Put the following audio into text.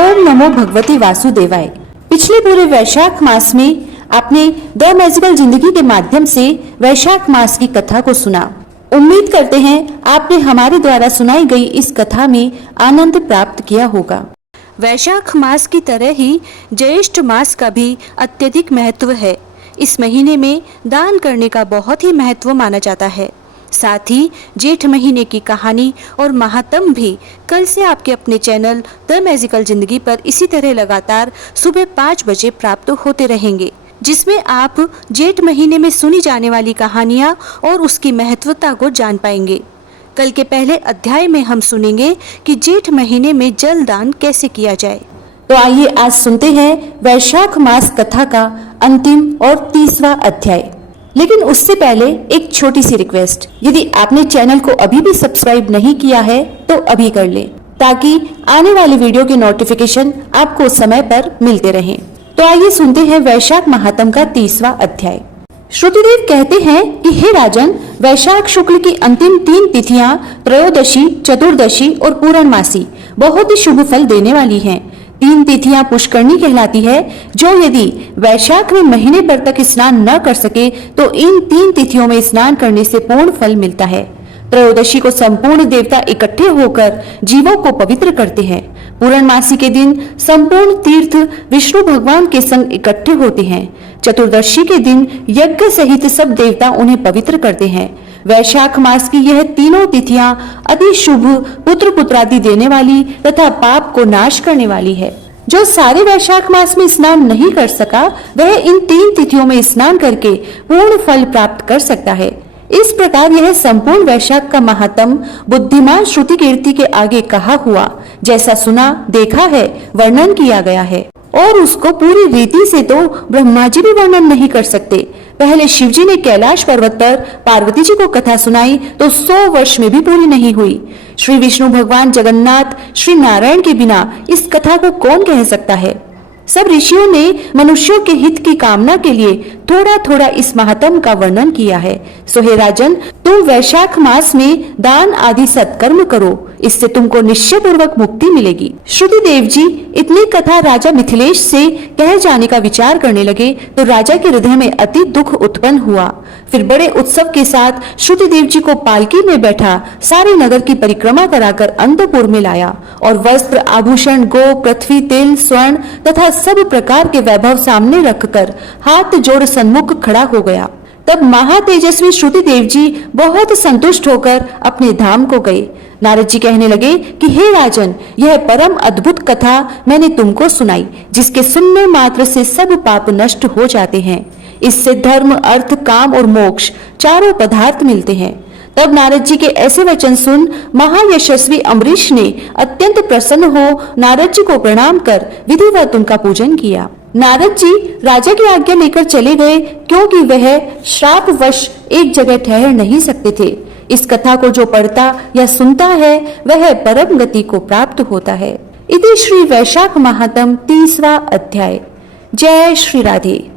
ओम नमो भगवती वासुदेवाय। पिछले पूरे वैशाख मास में आपने द मैजिकल जिंदगी के माध्यम से वैशाख मास की कथा को सुना। उम्मीद करते हैं आपने हमारे द्वारा सुनाई गई इस कथा में आनंद प्राप्त किया होगा। वैशाख मास की तरह ही ज्येष्ठ मास का भी अत्यधिक महत्व है। इस महीने में दान करने का बहुत ही महत्व माना जाता है। साथ ही जेठ महीने की कहानी और महात्म भी कल से आपके अपने चैनल द मैजिकल जिंदगी पर इसी तरह लगातार सुबह 5 बजे प्राप्त होते रहेंगे, जिसमें आप जेठ महीने में सुनी जाने वाली कहानियां और उसकी महत्वता को जान पाएंगे। कल के पहले अध्याय में हम सुनेंगे कि जेठ महीने में जल दान कैसे किया जाए। तो आइए आज सुनते हैं वैशाख मास कथा का अंतिम और 30वां अध्याय। लेकिन उससे पहले एक छोटी सी रिक्वेस्ट, यदि आपने चैनल को अभी भी सब्सक्राइब नहीं किया है तो अभी कर लें, ताकि आने वाली वीडियो के नोटिफिकेशन आपको समय पर मिलते रहें। तो आइए सुनते हैं वैशाख महात्म का 30वां अध्याय। श्रुतिदेव कहते हैं कि हे राजन, वैशाख शुक्ल की अंतिम 3 तिथियां त्रयोदशी, चतुर्दशी और पूर्णमासी बहुत ही शुभ फल देने वाली हैं। 3 तिथियां पुष्करणी कहलाती है, जो यदि वैशाख में महीने भर तक स्नान न कर सके तो इन 3 तिथियों में स्नान करने से पूर्ण फल मिलता है। त्रयोदशी को संपूर्ण देवता इकट्ठे होकर जीवों को पवित्र करते हैं। पूर्णमासी के दिन संपूर्ण तीर्थ विष्णु भगवान के संग इकट्ठे होते हैं। चतुर्दशी के दिन यज्ञ सहित सब देवता उन्हें पवित्र करते हैं। वैशाख मास की यह तीनों तिथियां अति शुभ, पुत्र पुत्रादि देने वाली तथा पाप को नाश करने वाली है। जो सारे वैशाख मास में स्नान नहीं कर सका, वह इन 3 तिथियों में स्नान करके पूर्ण फल प्राप्त कर सकता है। इस प्रकार यह संपूर्ण वैशाख का महात्म बुद्धिमान श्रुति कीर्ति के आगे कहा हुआ, जैसा सुना, देखा है, वर्णन किया गया है। और उसको पूरी रीति से तो ब्रह्मा जी भी वर्णन नहीं कर सकते। पहले शिव जी ने कैलाश पर्वत पर पार्वती जी को कथा सुनाई तो 100 वर्ष में भी पूरी नहीं हुई। श्री विष्णु भगवान जगन्नाथ श्री नारायण के बिना इस कथा को कौन कह सकता है। सब ऋषियों ने मनुष्यों के हित की कामना के लिए थोड़ा थोड़ा इस महात्म का वर्णन किया है। सो हे राजन, तुम वैशाख मास में दान आदि सत्कर्म करो, इससे तुमको निश्चय पूर्वक मुक्ति मिलेगी। श्रुति देव जी इतनी कथा राजा मिथिलेश से कह जाने का विचार करने लगे तो राजा के हृदय में अति दुख उत्पन्न हुआ। फिर बड़े उत्सव के साथ श्रुति देव जी को पालकी में बैठा सारे नगर की परिक्रमा कराकर अंतपुर में लाया और वस्त्र, आभूषण, गो, पृथ्वी, तेल, स्वर्ण तथा सब प्रकार के वैभव सामने रखकर हाथ जोड़ सन्मुख खड़ा हो गया। तब महातेजस्वी श्रुति देव जी बहुत संतुष्ट होकर अपने धाम को गए। नारद जी कहने लगे कि हे राजन, यह परम अद्भुत कथा मैंने तुमको सुनाई, जिसके सुनने मात्र से सब पाप नष्ट हो जाते हैं। इससे धर्म, अर्थ, काम और मोक्ष चारों पदार्थ मिलते हैं। तब नारद जी के ऐसे वचन सुन महायशस्वी अम्बरीश ने अत्यंत प्रसन्न हो नारद जी को प्रणाम कर विधिवत उनका पूजन किया। नारद जी राजा की आज्ञा लेकर चले गए, क्योंकि वह श्रापवश एक जगह ठहर नहीं सकते थे। इस कथा को जो पढ़ता या सुनता है वह परम गति को प्राप्त होता है। इति श्री वैशाख महात्म 30वां अध्याय। जय श्री राधे।